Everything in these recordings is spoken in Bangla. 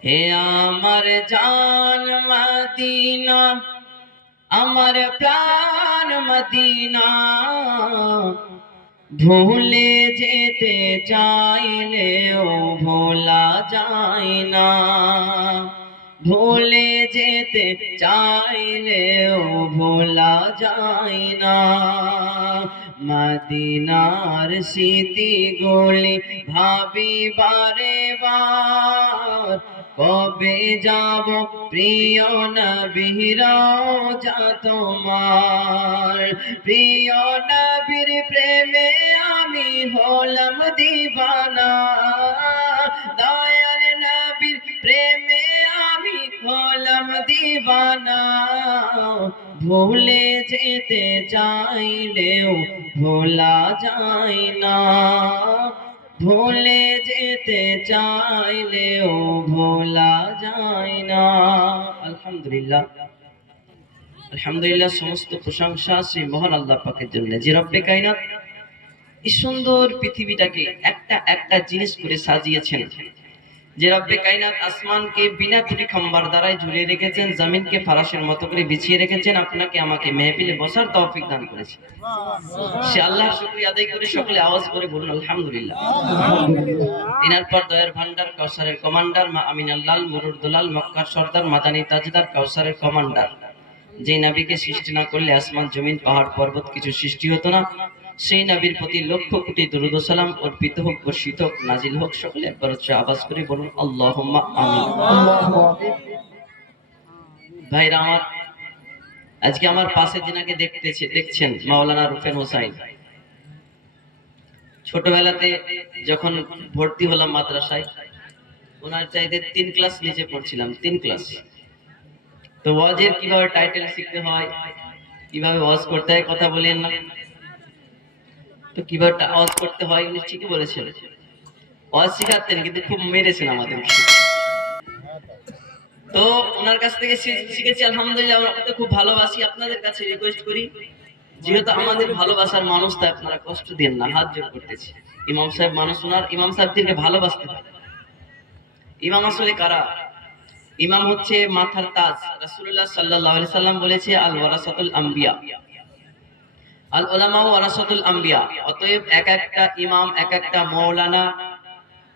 হে আমার জান মদিনা, আমার প্রাণ মদিনা, ভুলে যেতে চাইলেও ভোলা যায় না, ভুলে যেতে চাইলেও ভোলা যায় না। মদিনার স্মৃতিগুলি ভাবি বারে বার, কবে যাব প্রিয় নবীর রওজা তোমার। প্রিয় নবীর প্রেমে আমি হলাম দিওয়ানা, দয়াল নবীর প্রেমে আমি হলাম দিওয়ানা। ভুলে যেতে চাইলেও ভোলা যায় না, ভুলে যেতে চাইলেও ভোলা যায় না। আলহামদুলিল্লাহ, আলহামদুলিল্লাহ, সমস্ত প্রশংসা সেই মহান আল্লাহ পাকের জন্য, যে রব্বে কায়নাত এই সুন্দর পৃথিবীটাকে একটা একটা জিনিস করে সাজিয়েছেন। যে রব্বে কায়নাত আসমানকে বিনা খুঁটি খাম্বার দ্বারাই ঝুলিয়ে রেখেছেন, জমিনকে ফারাশের মতো করে বিছিয়ে রেখেছেন, আপনাকে আমাকে মেহফিলে বসার তৌফিক দান করেছেন। সে আল্লাহর শুকরিয়া আদায় করে সকলে আওয়াজ করে বলুন আলহামদুলিল্লাহ। ইনার পর দয়ার ভান্ডার, কাউসারের কমান্ডার, মা আমিনার লাল, মুরুর দুলাল, মক্কার সর্দার, মাদানী তাজদার, কাউসারের কমান্ডার, যে নবীকে সৃষ্টি না করলে আসমান জমিন পাহাড় পর্বত কিছু সৃষ্টি হতো না, সেই নবীর প্রতি লক্ষ কোটি দরুদ ও সালাম অর্পিত হোক, বর্ষিত হোক, নাজিল হোক। সকলে একবার হচ্ছে আওয়াজ করে বলুন আল্লাহুম্মা আমিন। ভাইরা আমার, আজকে আমার পাশে যিনাকে দেখছেন মাওলানা রুফেন হোসাইন। ছোটবেলাতে যখন ভর্তি হলাম মাদ্রাসায়, ওনার চাইতে 3 ক্লাস নিচে পড়ছিলাম, 3 ক্লাস। তো ওয়াজের কিভাবে টাইটেল শিখতে হয়, কিভাবে ওয়াজ করতে হয়, কথা বলেন না তো, কিভাবে ওয়াজ করতে হয় উনি ঠিকই বলেছেন। ওয়াজ শিখাতেন কিন্তু খুব মেরেছেন আমাদেরকে। তো ওনার কাছ থেকে শিখেছি আলহামদুলিল্লাহ। আমরা তো খুব ভালোবাসি। আপনাদের কাছে রিকোয়েস্ট করি, যেহেতু আমাদের ভালোবাসার মানুষ, তা আপনারা কষ্ট দেন না, হাত জোর করতেছি। ইমাম সাহেব মানুষ, ওনার ইমাম সাহেবদেরকে ভালোবাসতে হবে। ইমাম আসলে কারা? ইমাম হচ্ছে মাথার তাজ। রাসূলুল্লাহ সাল্লাল্লাহু আলাইহি সাল্লাম বলেছে আল ওয়ারাসাতুল আম্বিয়া, আল উলামা ওয়ারাসাতুল আম্বিয়া। অতএব এক একটা ইমাম, এক একটা মাওলানা,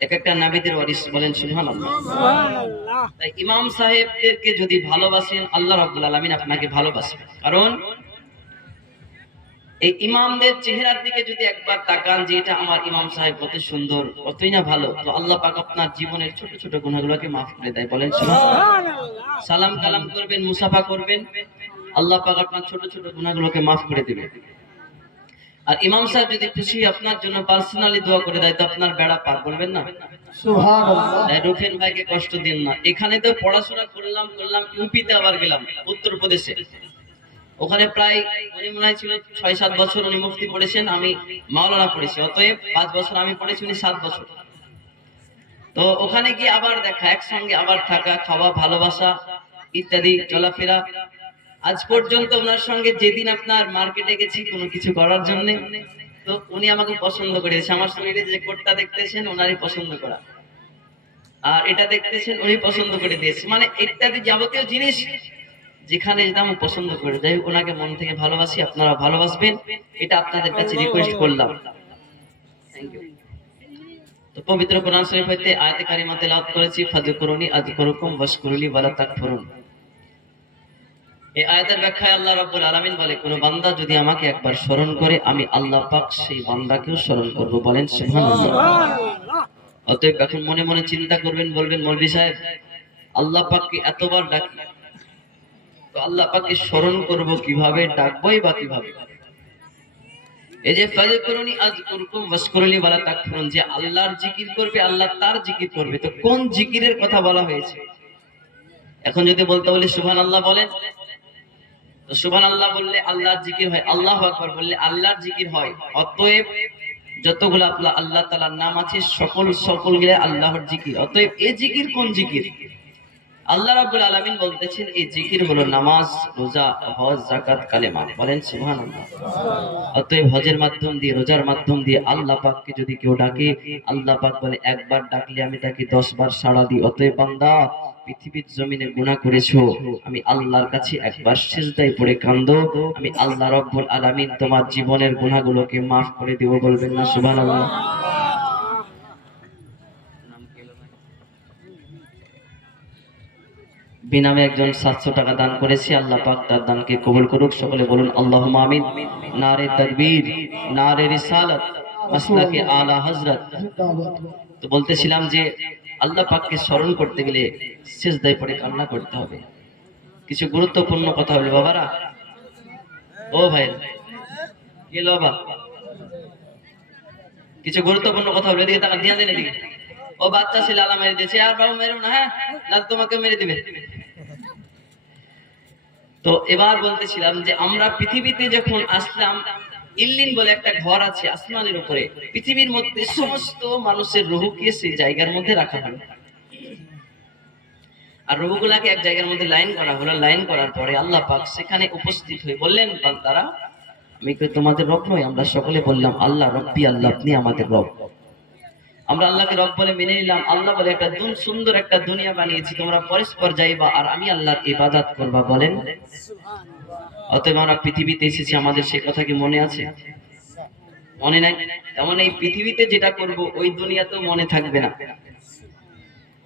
এক একটা নবীদের ওয়ারিস। বলেন সুবহানাল্লাহ। সুবহানাল্লাহ। তাই ইমাম সাহেবদেরকে যদি ভালোবাসেন, আল্লাহ রাব্বুল আলামিন আপনাকে ভালোবাসবেন। কারণ এই ইমামদের চেহারার দিকে যদি একবার তাকান যে এটা আমার ইমাম সাহেব কত সুন্দর, কতই না ভালো, তো আল্লাহ পাক আপনার জীবনের ছোট ছোট গুনাহগুলোকে maaf করে দেয়। বলেন সুবহানাল্লাহ। সালাম কালাম করবেন, মুসাফা করবেন, আল্লাহ পাক আপনার ছোট ছোট গুনাহগুলোকে maaf করে দিবেন। আর ইমাম সাহেব যদি খুশি আপনার জন্য পার্সোনালি দোয়া করে দেয়, তো আপনার বেড়া পার, বলবেন না সুবহানাল্লাহ। রুফেন ভাইকে কষ্ট দিন না। এখানে তো পড়াশোনা করলাম ইউপিতে আবার গেলাম উত্তরপ্রদেশে। ওখানে প্রায় উনি মনে হয় ছিল 6-7 বছর উনি মুফতি পড়েছেন, আমি মাওলানা পড়েছি। অতএব 5 বছর আমি পড়েছি, উনি 7 বছর। তো ওখানে গিয়ে আবার দেখা, একসঙ্গে আবার থাকা, খাওয়া, ভালোবাসা ইত্যাদি চলাফেরা। আজ পর্যন্ত ওনার সঙ্গে যেদিন আপনার মার্কেটে গেছি কোনো কিছু করার জন্য, তো উনি আমাকে পছন্দ করেছে। আমার শরীরে যে কোটটা দেখতেছেন ওনারই পছন্দ করা, আর এটা দেখতেছেন উনি পছন্দ করে দিয়েছে। মানে ইত্যাদি যাবতীয় জিনিস যেখানে যেটা আমি পছন্দ করে যাই, ওনাকে মন থেকে ভালোবাসি। আপনারা ভালোবাসবেন, এটা আপনাদের কাছে রিকোয়েস্ট করলাম। Thank you. তো পবিত্র কোরআন শরীফ হইতে আয়াতে কারিমা তেলাওয়াত করেছি, ফাযকুরুনি আযকুরুকুম ওয়াশকুরুলি ওয়ালা তাকফুরুন। এই আয়াতের ব্যাখ্যায় আল্লাহ রাব্বুল আলামিন বলে, কোন বান্দা যদি আমাকে একবার স্মরণ করে, আমি আল্লাহ পাক সেই বান্দাকেও স্মরণ করব। বলেন সুবহানাল্লাহ। অতএব এখন মনে মনে চিন্তা করবেন, বলবেন মৌলভী সাহেব আল্লাহ পাককে এতবার ডাকি, তো আল্লাহ পাককে স্মরণ করব কিভাবে, ডাকবই বা কিভাবে? এই যে ফাযকুরুনি আযকুরকুম ওয়াশকুরুলি ওয়ালা তাকফুরুন, যে আল্লাহর জিকির করবে, আল্লাহ তার জিকির করবে। তো কোন জিকিরের কথা বলা হয়েছে? এখন যদি বলতে বলি সুবহানাল্লাহ বলেন, তো সুবহানাল্লাহ বললে আল্লাহর জিকির হয়, আল্লাহু আকবার বললে আল্লাহর জিকির হয়। অতএব যতগুলো আল্লাহ তাআলার নাম আছে সকলগুলো আল্লাহর জিকির। অতএব এই জিকির কোন জিকির? আল্লাহ রাব্বুল আলামিন বলতেছেন এই জিকির হলো নামাজ, রোজা, হজ, যাকাত, কালেমা। বলেন সুবহানাল্লাহ। অতএব হজের মাধ্যম দিয়ে, রোজার মাধ্যম দিয়ে আল্লাহ পাককে যদি কেউ ডাকে, আল্লাহ পাক বলে একবার ডাকলে আমি তাকে 10 বার সাড়া দিই। অতএব বান্দা, পৃথিবীর জমিনে গুনাহ করেছো, আমি আল্লাহর কাছে একবার সিজদায় পড়ে কাঁদো, আমি আল্লাহ রাব্বুল আলামিন তোমার জীবনের গুনাহগুলোকে মাফ করে দেব। বলবেন না সুবহানাল্লাহ? বিনামে একজন 700 টাকা দান করেছে, আল্লাহ পাক তার দানকে কবুল করুক। সকলে বলুন আল্লাহুম্মা আমিন। নারে তাকবীর, নারে রিসালাত, মাসলাকে আলা হযরত। তো বলতেছিলাম যে আল্লাহ পাককে স্মরণ করতে গেলে সিজদায় পড়ে কান্না করতে হবে। কিছু গুরুত্বপূর্ণ কথা হলো বাবারা, ও ভাই গেল বাবা, কিছু গুরুত্বপূর্ণ কথা হলো। এদিকে তাকা, ধ্যান দেন এদিকে। ও বাচ্চা ছেলে আলা মেরে দিয়েছে, আর বাবু মেরো না, হ্যাঁ না তোমাকে মেরে দিবে। তো এবার বলতেছিলাম যে আমরা পৃথিবীতে যখন আসলাম, ইল্লিন বলে একটা ঘর আছে আসমানের উপরে, পৃথিবীর মধ্যে সমস্ত মানুষের রূহকে সেই জায়গার মধ্যে রাখা হয়। আর রূহগুলাকে এক জায়গার মধ্যে লাইন করা হলো। লাইন করার পরে আল্লাহ পাক সেখানে উপস্থিত হয়ে বললেন, বান্দারা আমি কি তোমাদের রব নই? আমরা সকলে বললাম আল্লাহ রব্বি, আল্লাহ আপনি আমাদের রব। আমরা আল্লাহকে রব বলে মেনে নিলাম। আল্লাহ বলে একটা সুন্দর একটা দুনিয়া বানিয়েছি, তোমরা পরস্পর যাইবা আর আমি আল্লাহর ইবাদত করবা। বলেন অতএব আমরা পৃথিবীতে এসেছি, আমাদের সে কথা কি মনে আছে? মনে নাই? তেমন এই পৃথিবীতে যেটা করব ওই দুনিয়াতেও মনে থাকবে না।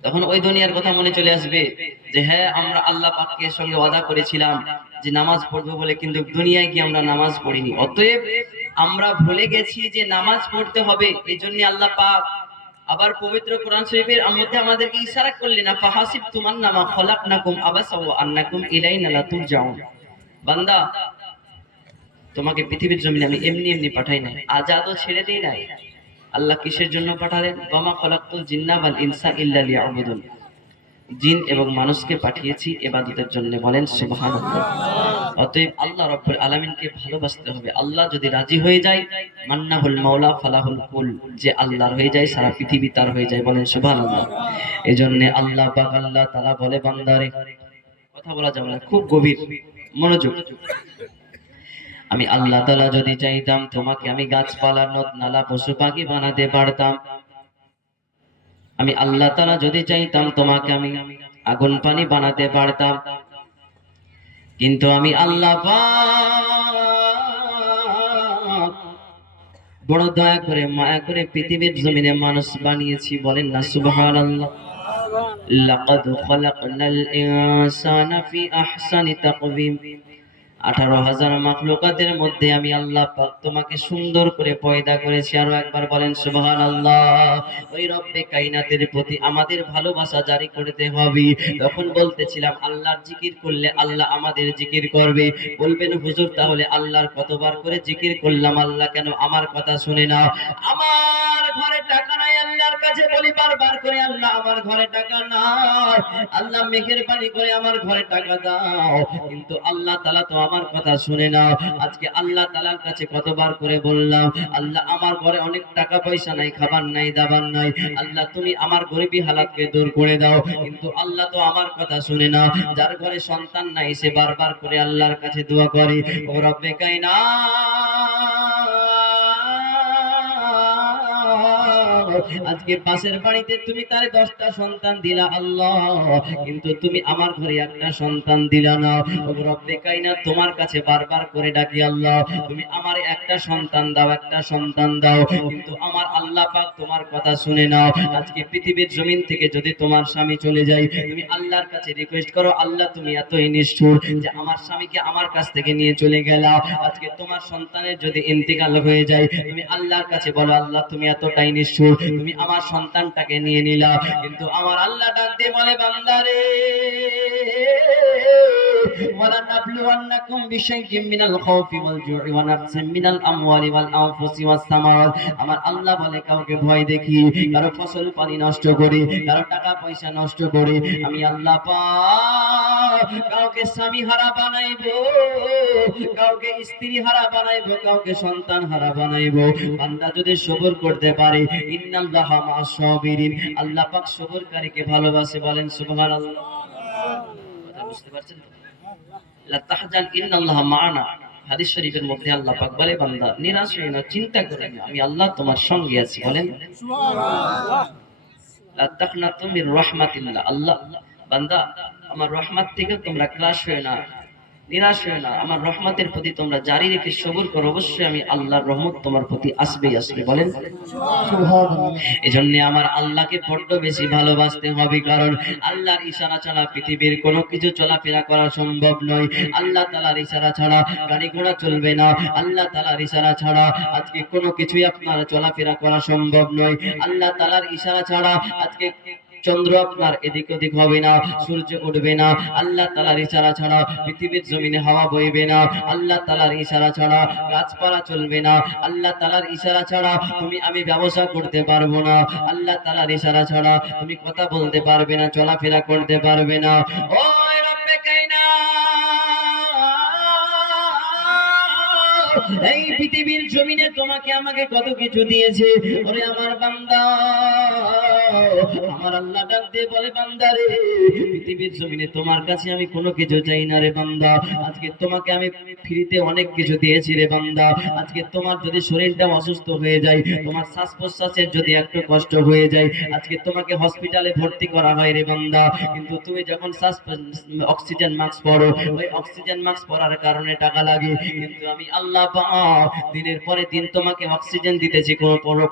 তখন ওই দুনিয়ার কথা মনে চলে আসবে যে হ্যাঁ আমরা আল্লাহ পাকের সঙ্গে ওয়াদা করেছিলাম যে নামাজ পড়বো বলে, কিন্তু দুনিয়ায় গিয়ে আমরা নামাজ পড়িনি। অতএব আমরা ভুলে গেছি যে নামাজ পড়তে হবে। এই জন্য আল্লাহ পাক আবার পবিত্র কোরআন শরীফের মধ্যে আমাদেরকে ইশারা করলেন, ফাহাসিবতুম আন্নামা খলাকনাকুম আবাসা ওয়া আন্নাকুম ইলাইনা লা তুরজাউন। বান্দা, তোমাকে পৃথিবীর জমিনে আমি এমনি এমনি পাঠাই নাই, আজাদও ছেড়ে দেই নাই। আল্লাহ কিসের জন্য পাঠালেন? ওয়ামা খলাকতুল জিন্না ওয়াল ইনসা ইল্লা লিয়াবুদুন। জিন এবং মানুষকে পাঠিয়েছি ইবাদতের জন্য। বলেন সুবহানাল্লাহ। অতএব আল্লাহ রাব্বুল আলামিনকে ভালোবাসতে হবে। আল্লাহ যদি রাজি হয়ে যায়, মান্নাহুল মাওলা ফালাহুল কুল, যে আল্লাহর হয়ে যায় সারা পৃথিবী তার হয়ে যায়। বলেন সুবহানাল্লাহ। এজন্য আল্লাহ পাক আল্লাহ তাআলা বলে, বান্দারে, কথা বলা যাবে না, খুব গভীর মনোযোগ। আমি আল্লাহ তাআলা যদি চাইতাম তোমাকে আমি গাছপালা, নদ নালা, পশু পাখি বানাতে পারতাম। আমি আল্লাহ তাআলা যদি চাইতাম তোমাকে আমি আগুন পানি বানাতে পারতাম। কিন্তু আমি আল্লাহ পাক বড় দয়া করে মায়া করে পৃথিবীর জমিনে মানুষ বানিয়েছি। বলেন না সুবহানাল্লাহ। লাকাদ খালাকনাল ইনসানা ফি আহসানি তাকওয়িম। 18,000 মাখলুকাতের মধ্যে আমি আল্লাহ পাক তোমাকে সুন্দর করে পয়দা করেছি। আরো একবার বলেন সুবহানাল্লাহ। ওই রব্বে কায়নাতের প্রতি আমাদের ভালোবাসা জারি করতে হবে। তখন বলতেছিলাম আল্লাহর জিকির করলে আল্লাহ আমাদের জিকির করবে। বলবেন হুজুর তাহলে আল্লাহর কতবার করে জিকির করলাম, আল্লাহ কেন আমার কথা শুনে না? আমার ঘরে টাকা নাই, আল্লাহর কাছে বলি বারবার করে, আল্লাহ আমার ঘরে টাকা নাই, আল্লাহ মেহেরবানি করে আমার ঘরে টাকা দাও। কিন্তু আল্লাহ তাআলা তো আমার কথা শুনে না। আজকে আল্লাহ তাআলার কাছে কতবার করে বললাম, আল্লাহ আমার ঘরে অনেক টাকা পয়সা নাই, খাবার নাই, দাবার নাই, আল্লাহ তুমি আমার গরিবী হালাতকে দূর করে দাও। কিন্তু আল্লাহ তো আমার কথা শুনে না। যার ঘরে সন্তান নাই সে বারবার করে আল্লাহর কাছে দোয়া করে, ও রব্বে কায়নাত, আজকে পাশের বাড়িতে তুমি তার 10টা সন্তান দিলা আল্লাহ, কিন্তু তুমি আমার ঘরে একটা সন্তান দিলা না। ও রব্বে কায়নাত, তোমার কাছে বারবার করে ডাকি আল্লাহ তুমি আমার একটা সন্তান দাও, একটা সন্তান দাও। কিন্তু আমার আল্লাহ পাক তোমার কথা শুনে নাও। আজকে পৃথিবীর জমিন থেকে যদি তোমার স্বামী চলে যায়, তুমি আল্লাহর কাছে রিকোয়েস্ট করো, আল্লাহ তুমি এতই নিষ্ঠুর যে আমার স্বামীকে আমার কাছ থেকে নিয়ে চলে গেলা। আজকে তোমার সন্তানের যদি ইন্তেকাল হয়ে যায়, তুমি আল্লাহর কাছে বলো, আল্লাহ তুমি এতটাই নিষ্ঠুর, তুমি আমার সন্তানটাকে নিয়ে নিলা। কিন্তু আমার আল্লাহ ডাক দিয়ে বলে, বান্দারে, ওয়ালা নাবলুওয়ান্নাকুম বিশাইইম মিনাল খাউফি ওয়াল জু'i ওয়া নাকসিম মিনাল আমওয়ালি ওয়াল আনফুসি ওয়াস সামারাত। আমার আল্লাহ বলে কাউকে ভয় দেখিয়ে, কারো ফসল পানি নষ্ট করে, কারো টাকা পয়সা নষ্ট করে আমি আল্লাহ পাক কাউকে স্বামী হারা বানাইবো, কাউকে স্ত্রী হারা বানাইবো, কাউকে সন্তান হারা বানাইবো। বান্দা যদি সবর করতে পারে, ইন্নাল্লাহা মা'আস সাবিরিন, আল্লাহ পাক সবরকারীকে ভালোবাসে। বলেন সুবহানাল্লাহ। বুঝতে পারছেন তো? লা তাহজান ইন্নাল্লাহা মা'ানা, হাদিস শরীফের মধ্যে আল্লাহ পাক বলে বান্দা নিরাশ হইও না, চিন্তা করো না, আমি আল্লাহ তোমার সঙ্গে আছি। বলেন সুবহানাল্লাহ। লা তাকনাতু মির রাহমাতিল্লাহ, আল্লাহ বান্দা আমার রহমত থেকে তোমরা ক্লাস হয়ে না, নিরাশ হয়ে না, আমার রহমতের প্রতি তোমরা জারি রেখে সবর করো, অবশ্যই আমি আল্লাহর রহমত তোমার প্রতি আসবেই আসবে। বলেন সুবহানাল্লাহ। এজন্য আমার আল্লাহকে বড্ড বেশি ভালোবাসতে হবে, কারণ আল্লাহর ইশারা ছাড়া পৃথিবীর কোনো কিছু চলাফেরা করা সম্ভব নয়। আল্লাহ তাআলার ইশারা ছাড়া গাড়ি ঘোড়া চলবে না, আল্লাহ তাআলার ইশারা ছাড়া আজকে কোনো কিছুই আপনার চলাফেরা করা সম্ভব নয়। আল্লাহ তাআলার ইশারা ছাড়া আজকে চন্দ্র আপনার এদিক ওদিক হবে না, সূর্য উঠবে না, আল্লাহ তাআলার ইশারা ছাড়া পৃথিবীর জমিনে হাওয়া বইবে না, আল্লাহ তাআলার ইশারা ছাড়া গাছপালা চলবে না, আল্লাহ তাআলার ইশারা ছাড়া তুমি আমি ব্যবসা করতে পারবো না, আল্লাহ তাআলার ইশারা ছাড়া তুমি কথা বলতে পারবে না, চলাফেরা করতে পারবে না। ও রব্বে কায়না, এই পৃথিবীর জমিনে তোমাকে আমাকে কত কিছু দিয়েছে, ওরে আমার বান্দা, আমার আল্লাহ ডাক দিয়ে বলে বান্দা রে, পৃথিবীর জমিনে তোমার কাছে আমি কোনো কিছু চাই না রে বান্দা, আজকে তোমাকে আমি ফ্রিতে অনেক কিছু দিয়েছি রে বান্দা। আজকে তোমার যদি শরীরটা অসুস্থ হয়ে যায়, তোমার শ্বাস প্রশ্বাসের যদি একটু কষ্ট হয়ে যায়, আজকে তোমাকে হসপিটালে ভর্তি করা হয় রে বান্দা, কিন্তু তুমি যখন অক্সিজেন মাস্ক পরো, ওই অক্সিজেন মাস্ক পরার কারণে টাকা লাগে, কিন্তু আমি আল্লাহ পাক দিনের পরে দিন তোমাকে অক্সিজেন দিতেছি, কোনো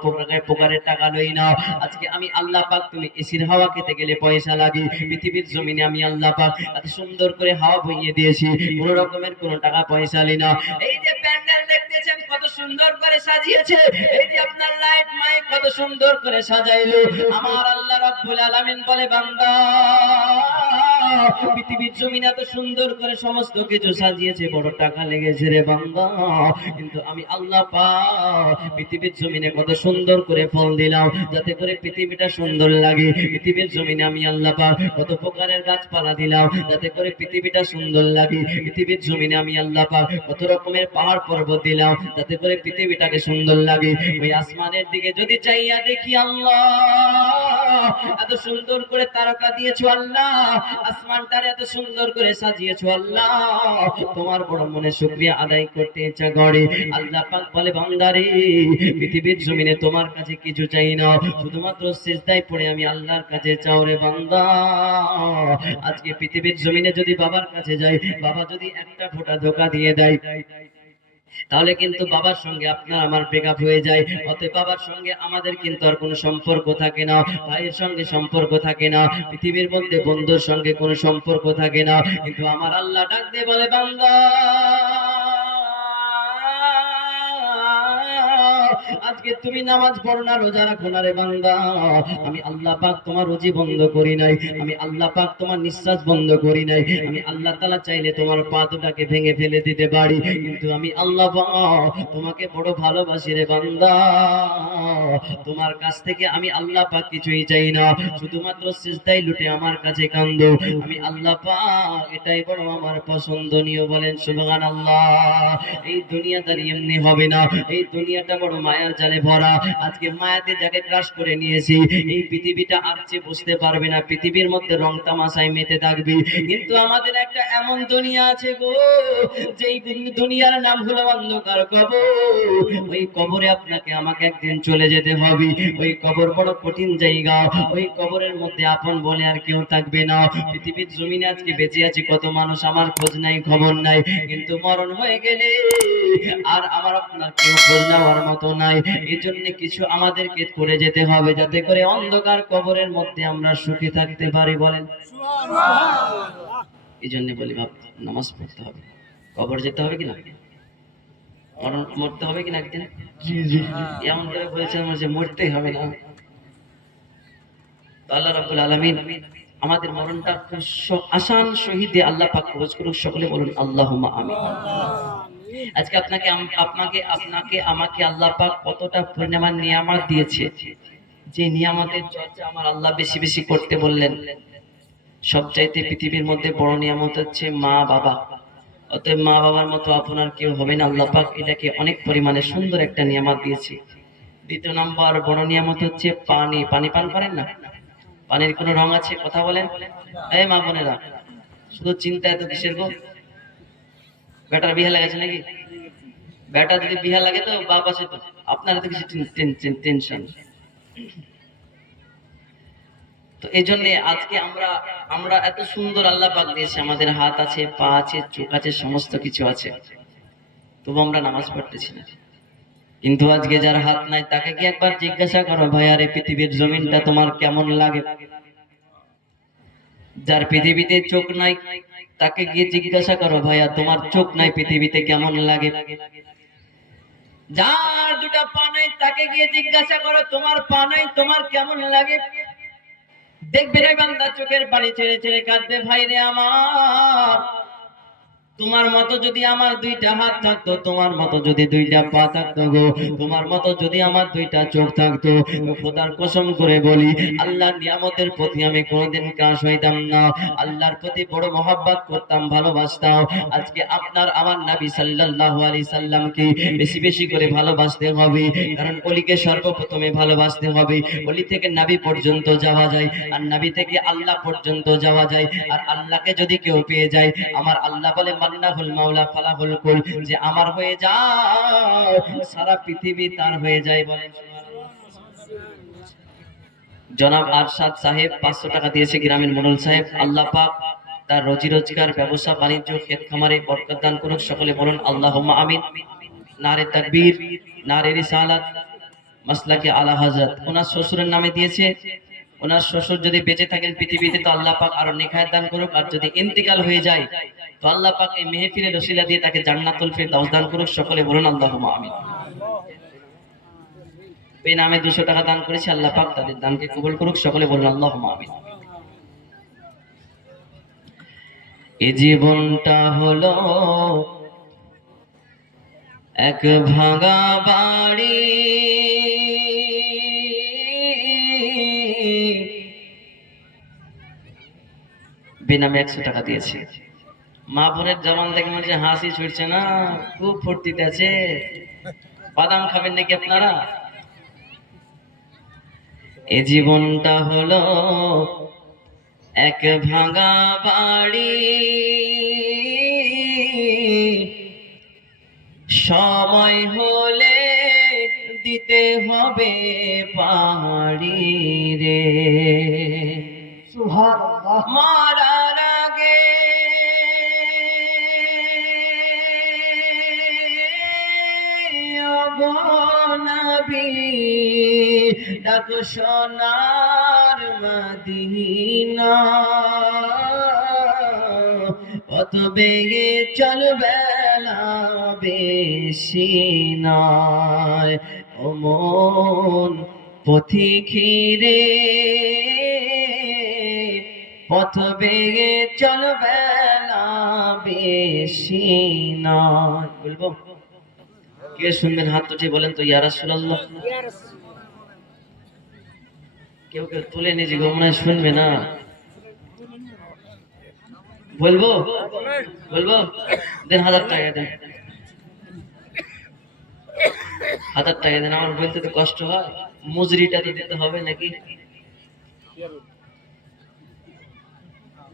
প্রকারের টাকা লই না। আজকে আমি আল্লাহ পাক, তুমি এসির হাওয়া খেতে গেলে পয়সা লাগে, পৃথিবীর জমিনে আমি আল্লাহ পাক এত সুন্দর করে হাওয়া বইয়ে দিয়েছি, কোনো রকমের কোনো টাকা পয়সা লি না। এই যে প্যান্ডেল দেখতেছেন কত সুন্দর করে সাজিয়েছে, এই যে আপনার লাইট মাইক কত সুন্দর করে সাজাইলো, আমার আল্লাহ রাব্বুল আলামিন বলে বান্দা, পৃথিবীর জমিনে এত সুন্দর করে সমস্ত কিছু সাজিয়েছে, বড় টাকা লেগেছে রে বান্দা, কিন্তু আমি আল্লাহ পাক পৃথিবীর জমিনে কত সুন্দর করে ফল দিলাম, যাতে করে পৃথিবীটা সুন্দর লাগে। পৃথিবীর জমিনে আমি আল্লাহ পাক কত প্রকারের গাছপালা দিলাম, যাতে করে পৃথিবীটা সুন্দর লাগে। পৃথিবীর জমিনে আমি আল্লাহ পাক কত রকমের পাহাড় পর্বত দিলাম, যাতে করে পৃথিবীটাকে সুন্দর লাগে। ওই আসমানের দিকে যদি চাইয়া দেখি, আল্লাহ এত সুন্দর করে তারকা দিয়েছো আল্লাহ, আসমানটারে এত সুন্দর করে সাজিয়েছো আল্লাহ, তোমার বড় মনে শুকরিয়া আদায় করতে ইচ্ছা করে। আল্লাহ পাক বলে বান্দারে, পৃথিবীর জমিনে তোমার কাছে কিছু চাই না, শুধুমাত্র সিজদায় পড়ে আমি আল্লাহর কাছে চাও রে বান্দা। আজকে পৃথিবীর জমিনে যদি বাবার কাছে যাই, বাবা যদি একটা ফোঁটা ধোঁকা দিয়ে দেয়, তাহলে কিন্তু বাবার সঙ্গে আপনার আমার ব্রেকআপ হয়ে যায়, অতএব বাবার সঙ্গে আমাদের কিন্তু আর কোনো সম্পর্ক থাকে না, ভাইয়ের সঙ্গে সম্পর্ক থাকে না, পৃথিবীর মধ্যে বন্ধুর সঙ্গে কোনো সম্পর্ক থাকে না। কিন্তু আমার আল্লাহ ডাক দিয়ে বলে বান্দা, আজকে তুমি নামাজ পড়ো না, রোজা রাখো না রে বান্দা, আমি আল্লাহ পাক তোমার রুজি বন্ধ করি নাই, আমি আল্লাহ পাক তোমার নিঃশ্বাস বন্ধ করি নাই, আমি আল্লাহ তাআলা চাইলে তোমার পা দুটাকে ভেঙে ফেলে দিতে পারি, কিন্তু আমি আল্লাহ পাক তোমাকে বড় ভালোবাসি রে বান্দা। তোমার কাছ থেকে আমি আল্লাহ পাক কিছুই চাই না, শুধুমাত্র সিজদায় লুটে আমার কাছে কান্দো, আমি আল্লাহ পাক এটাই বড় আমার পছন্দনীয়। বলেন সুবহানাল্লাহ। এই দুনিয়াদারি এমনি হবে না, এই দুনিয়াটা বড় মায়ার জালে ভরা, আজকে মায়াতে যাকে ক্রাশ করে নিয়েছি, এই পৃথিবীটা আর যে বুঝতে পারবে না, পৃথিবীর মধ্যে রং তামাশায় মেতে থাকবে, কিন্তু আমাদের একটা এমন দুনিয়া আছে গো, যেই দুনিয়ার নাম হলো অন্ধকার কবর। ওই কবরে আপনাকে আমাকে একদিন চলে যেতে হবে, ওই কবর বড় কঠিন জায়গা, ওই কবরের মধ্যে আপন বলে আর কেউ থাকবে না। পৃথিবীর জমিনে আজকে বেঁচে আছে কত মানুষ, আমার খোঁজ নাই খবর নাই, কিন্তু মরণ হয়ে গেলে আর আমার আপনার কেউ খোঁজ নেওয়ার মতো নাই। এই জন্য কিছু আমাদেরকে করে যেতে হবে, যাতে করে অন্ধকার কবরের মধ্যে আমরা সুখে থাকতে পারি। বলেন সুবহানাল্লাহ। এই জন্য বলি বাপ, নামাজ পড়তে হবে, কবর যেতে হবে কিনা, মরতে হবে কিনা একদিন। জি জি, এমন করে বলেছেন যে মরতেই হবে না। আল্লাহ রাব্বুল আলামিন আমাদের মরণটা আসান শহীদে আল্লাহ পাক কবজ করুক। সকলে বলুন আল্লাহুম্মা আমিন। আজকে আপনাকে আপনাকে আমাকে আল্লাহ পাক কতটা পরিমাণ নিয়ামত দিয়েছে, যে নিয়ামতের চর্চা আমার আল্লাহ বেশি বেশি করতে বললেন। সবচাইতে পৃথিবীর মধ্যে বড় নিয়ামত হচ্ছে মা বাবা, অতএব মা বাবার মতো আপনার কেউ হবে না। আল্লাহ পাক এটাকে অনেক পরিমাণে সুন্দর একটা নিয়ামত দিয়েছে। দ্বিতীয় নম্বর বড় নিয়ামত হচ্ছে পানি। পানি পান করেন না? পানির কোনো রং আছে? কথা বলেন। এই মা বোনেরা শুধু চিন্তা এত কিসের গো? বেটার বিহা লাগাছে নাকি? বেটা যদি বিহা লাগে তো বাপ আছে তো, আপনার তো কিছু টেনশন। তো এই জন্য আজকে আমরা আমরা এত সুন্দর আল্লাহ পাক দিয়েছে, আমাদের হাত আছে, পা আছে, চোখ আছে, সমস্ত কিছু আছে, তবু আমরা নামাজ পড়তেছি না। কিন্তু আজকে যার হাত নাই তাকে কি একবার জিজ্ঞাসা করো, ভাই আরে পৃথিবীর জমিনটা তোমার কেমন লাগে? যার পৃথিবীতে চোখ নাই তাকে গিয়ে জিজ্ঞাসা করো, ভাইয়া তোমার চোখ নাই পৃথিবীতে কেমন লাগে? যার দুটা পা নাই তাকে গিয়ে জিজ্ঞাসা করো, তোমার পা নাই তোমার কেমন লাগে? দেখবে রে বান্দা চোখের পানি ছেড়ে ছেড়ে কাঁদবে, ভাই রে আমার, তোমার মতো যদি আমার দুইটা হাত থাকতো, তোমার মতো যদি দুইটা পা থাকতো গো, তোমার মতো যদি আমার দুইটা চোখ থাকতো, খোদার কসম করে বলি আল্লাহর নিয়ামতের প্রতি আমি কোনোদিন কাজ হইতাম না, আল্লাহর প্রতি বড় মহব্বত করতাম, ভালোবাসতাম। আজকে আপনার আমার নবী সাল্লাল্লাহু আলাইহি সাল্লামকে বেশি বেশি করে ভালোবাসতে হবে, কারণ ওলিকে সর্বপ্রথমে ভালোবাসতে হবে। ওলি থেকে নবী পর্যন্ত যাওয়া যায়, আর নবী থেকে আল্লাহ পর্যন্ত যাওয়া যায়, আর আল্লাহকে যদি কেউ পেয়ে যায়, আমার আল্লাহ বলে মান্নাহুল মাওলা ফালাহুল কুল, যে আমার হয়ে যাও সারা পৃথিবী তার হয়ে যায়। বলেন জনাব আরশাদ সাহেব 500 টাকা দিয়েছে, গ্রামীণ মন্ডল সাহেব, আল্লাহ পাক তার রোজি রোজগার, ব্যবসা বাণিজ্য, ক্ষেত খামারে বরকত দান করুন। সকলে বলুন আল্লাহুম্মা আমিন। নারে তাকবীর, নারে রিসালাত, মাসলাকে আলা হযরত। ওনার শ্বশুরের নামে দিয়েছে, ওনার শ্বশুর যদি বেঁচে থাকেন পৃথিবীতে তো আল্লাহ পাক আরো নেখায়েত দান করুক, আর যদি ইন্তিকাল হয়ে যায় তো আল্লাহ পাক এই মেহফিলের ওসিলা দিয়ে তাকে জান্নাতুল ফিরদাউস দান করুক। সকলে বলুন আল্লাহুম্মা আমিন। এই নামে 200 টাকা দান করেছে, আল্লাহ পাক তাদের দানকে কবুল করুক। সকলে বলুন আল্লাহুম্মা আমিন। এই জীবনটা হলো এক ভাঙা বাড়ি, বেনামে 100 টাকা দিয়েছে। মা বোনের জবান দেখে মনে হচ্ছে হাসি ছুটছে না, খুব ফুর্তিতে আছে। বাদাম খাবেন নাকি আপনারা? এ জীবনটা হলো এক ভাঙা বাড়ি, সময় হলে দিতে হবে পাহাড়ি রে, সুবহানাল্লাহ। মারার আগে নবী ডাকো সোনার মদিনা, কত বেগে চলবে না বেশি নয়, ও মন পথিকীরে পথ বেগে চলবে না বেশি নয়। বলবো কে শুনবেন? হাত উঠে বলেন তো ইয়া রাসূলুল্লাহ। কেউ কেউ তুলে নিজে মনে হয় শুনবে না। বলবো বলবো দেন 1000 টাকা দেন, 1000 টাকা দেন। আমার বলতে তো কষ্ট হয়, মজুরিটা তো দিতে হবে নাকি?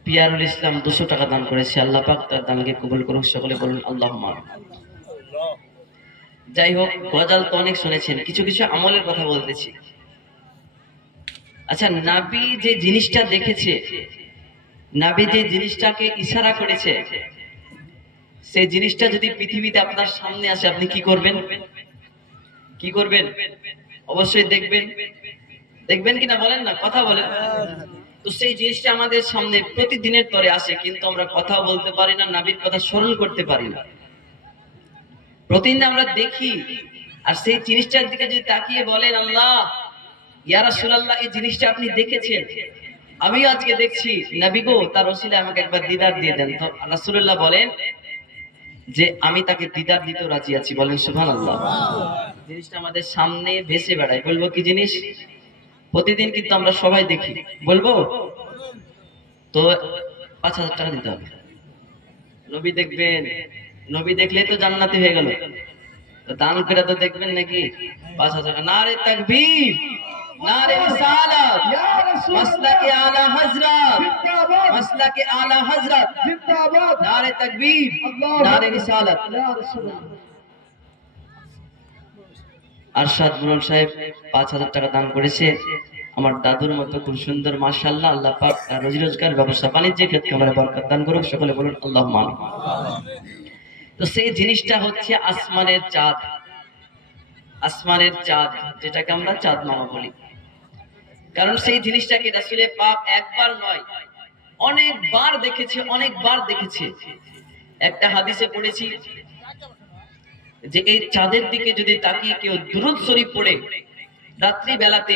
পিয়ারুল ইসলাম 200 টাকা দান করেছে, আল্লাহ পাক তার দানকে কবুল করুক। সকলে বলুন আল্লাহুম্মা আমিন। যাই হোক, গজল তো অনেক শুনেছেন, কিছু কিছু আমলের কথা বলতেছি। আচ্ছা, নবী যে জিনিসটা দেখেছে, নবী যে জিনিসটাকে ইশারা করেছে, সেই জিনিসটা যদি পৃথিবীতে আপনার সামনে আসে আপনি কি করবেন? কি করবেন? অবশ্যই দেখবেন। দেখবেন কিনা বলেন না, কথা বলেন। তো সেই জিনিসটা আমাদের সামনে প্রতিদিনের তরে আসে, কিন্তু আমরা কথা বলতে পারি না, নবীর কথা স্মরণ করতে পারি না। প্রতিদিন আমরা দেখি, আর সেই জিনিসটার দিকে যদি তাকিয়ে বলেন আল্লাহ ইয়া রাসূলুল্লাহ এই জিনিসটা আপনি দেখেছেন, আমি আজকে দেখছি, নবী গো তার ওসিলায় আমাকে একবার দিদার দিয়ে দেন। তো রাসূলুল্লাহ বলেন যে আমি তাকে দিদার দিতেও রাজি আছি। বলেন সুবহানাল্লাহ। জিনিসটা আমাদের সামনে ভেসে বেড়ায়। বলবো কি জিনিস? প্রতিদিন কিন্তু আমরা সবাই দেখি। বলবো তো 5000 টাকা দিতে হবে। নবী দেখবেন, নবী দেখলেই তো জান্নাতি হয়ে গেল। তো দান করে তো দেখবেন নাকি? 5000 টাকা। নারে তাকবীর, नारे रिसालत, या रसूल मसलक आला हजरत, जिंदाबाद मसलक आला हजरत, जिंदाबाद नारे तकबीर, नारे रिसालत। या रसूल আরশাদ মুরল সাহেব ৫,০০০ টাকা দান করেছে। আমার দাদুর মতো খুব সুন্দর, মাশাআল্লাহ। আল্লাহ পাক তার রুজি রোজগার, ব্যবসা বাণিজ্যের ক্ষেত্রে আমরা বরকত দান করুক। সকলে বলুন আল্লাহুম্মা আমিন। তো সেই জিনিসটা হচ্ছে আসমানের চাঁদ। আসমানের চাঁদ, যেটাকে আমরা চাঁদ মামা বলি। কারণ সেই জিনিসটাকে রাসূলে পাক একবার নয়, অনেকবার দেখেছে, অনেকবার দেখেছে। একটা হাদিসে পড়েছি যে এই চাঁদের দিকে যদি তাকিয়ে কেউ দুরূদ শরীফ পড়ে, রাত্রি বেলাতে,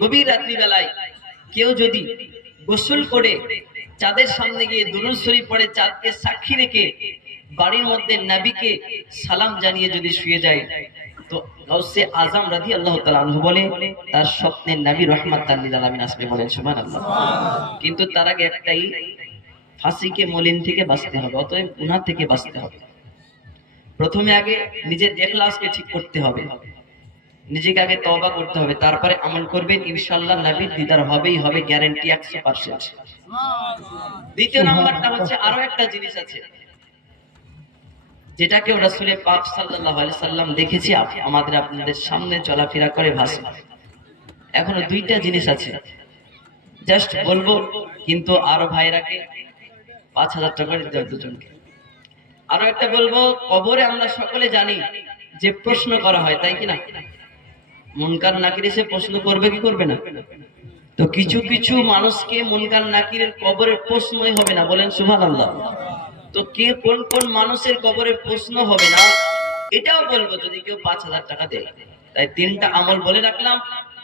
গভীর রাত্রি বেলায় কেউ যদি গোসল করে চাঁদের সামনে গিয়ে দুরূদ শরীফ পড়ে, চাঁদকে সাক্ষী রেখে বাড়ির মধ্যে নবীকে সালাম জানিয়ে যদি শুয়ে যায়, তো গাউসে আজম রাদিয়াল্লাহু তাআলা আনহু বলে তার স্বপ্নে নবী রাহমাতাল লিল আলামিন আসবে। বলেন সুবহানাল্লাহ। কিন্তু তার আগে একটাই, ফাঁসিকে মলিন থেকে বাঁচতে হবে, অতএব গুনাহ থেকে বাঁচতে হবে। প্রথমে আগে নিজের ইখলাসকে ঠিক করতে হবে, নিজেকে আগে তওবা করতে হবে, তারপরে আমল করবেন, ইনশাআল্লাহ নবীর দিদার হবেই হবে, গ্যারান্টি 100%। দ্বিতীয় নাম্বারটা হচ্ছে আরো একটা জিনিস আছে যেটাকে রাসূল পাক সাল্লাল্লাহু আলাইহি সাল্লাম দেখেছি, আমাদের আপনাদের সামনে চলাফেরা করে ভাসে। এখনো দুইটা জিনিস আছে, জাস্ট বলবো, কিন্তু আরো ভাইরাকে ৫,০০০ টাকা দিতে হবে দুজনকে। আরো একটা বলবো, কবরে আমরা সকলে জানি যে প্রশ্ন করা হয়, তাই কি না? মুনকার নাকির এসে প্রশ্ন করবে কি করবে না? তো কিছু কিছু মানুষকে মুনকার নাকিরের কবরের প্রশ্নই হবে না। বলেন সুবহানাল্লাহ। তো কে কোন কোন মানুষের কবরের প্রশ্ন হবে না এটাও বলবো, যদি কেউ ৫,০০০ টাকা দেয়। তাই তিনটা আমল বলে রাখলাম,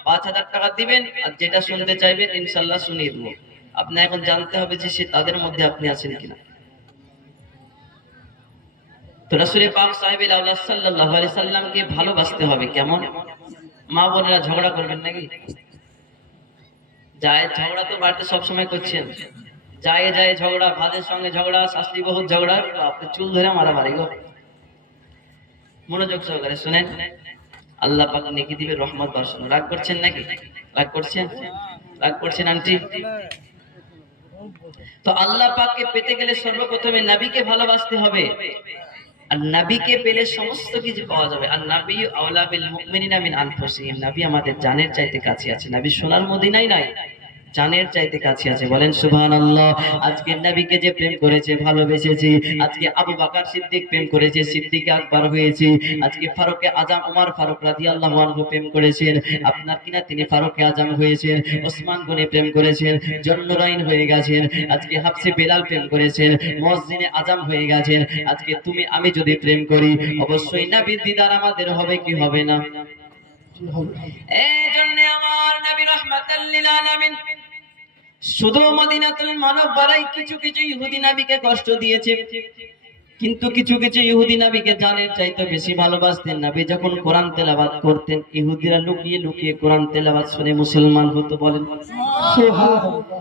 ৫,০০০ টাকা দিবেন, আর যেটা শুনতে চাইবেন ইনশাআল্লাহ শুনিয়ে দেবো। আপনি এখন জানতে হবে যে সে তাদের মধ্যে আপনি আছেন কিনা। তো রাসূল পাক সাহেবের আওলাদ সাল্লাল্লাহু আলাইহি সাল্লামকে ভালোবাসতে হবে। কেমন? মা বোনেরা ঝগড়া করবেন নাকি? যায় ঝগড়া তো বাড়িতে সব সময় করছেন, যায় যায় ঝগড়া, ভাইয়ের সঙ্গে ঝগড়া, শাস্ত্রী বহুত ঝগড়া, আপনি চুল ধরে মারামারি গো। মনোযোগ সহকারে শুনেন, আল্লাহ পাক নেকি দিবে, রহমত বর্ষণ। রাগ করছেন নাকি? রাগ করছেন? রাগ করছেন আন্টি? তো আল্লাহ পাককে পেতে গেলে সর্বপ্রথমে নবীকে ভালোবাসতে হবে, আর নবীকে পেলে সমস্ত কিছু পাওয়া যাবে। আর নবী আওলা বিল মুমিনিনা মিন আনফুসিহিম, নবী আমাদের জানের চাইতে কাছে আছে। নবী সোনার মদিনায় নাই, জানের চাইতে কাছে আছে। বলেন সুবহানাল্লাহ। আজকে নবীকে যে প্রেম করেছে, ভালোবেসেছি, আজকে আবু বকর সিদ্দিক প্রেম করেছে, সিদ্দিক আকবর হয়েছে। আজকে ফারুকে আজম ওমর ফারুক রাদিয়াল্লাহু আনহু প্রেম করেছেন, আপনার কিনা তিনি ফারুকে আজম হয়েছেন। ওসমান গনি প্রেম করেছেন, জন্নুরাইন হয়ে গেছেন। আজকে হাফসে বেলাল প্রেম করেছেন, মুয়াজ্জিনে আজম হয়ে গেছেন। আজকে তুমি আমি যদি প্রেম করি, অবশ্যই নবীর দিদার আমাদের হবে কি হবে না? এই জন্য আমার নবী রাহমাতাল লিল আলামিন শুধু মদিনাতুল মুনাওয়ারায় কিছু কিছু ইহুদি নবীকে কষ্ট দিয়েছে, কিন্তু কিছু কিছু ইহুদি নবীকে জানের চাইতে বেশি ভালোবাসতেন। নবী যখন কোরআন তেলাওয়াত করতেন, ইহুদিরা লুকিয়ে লুকিয়ে কোরআন তেলাওয়াত শুনে মুসলমান হতো। বলেন সুবহানাল্লাহ।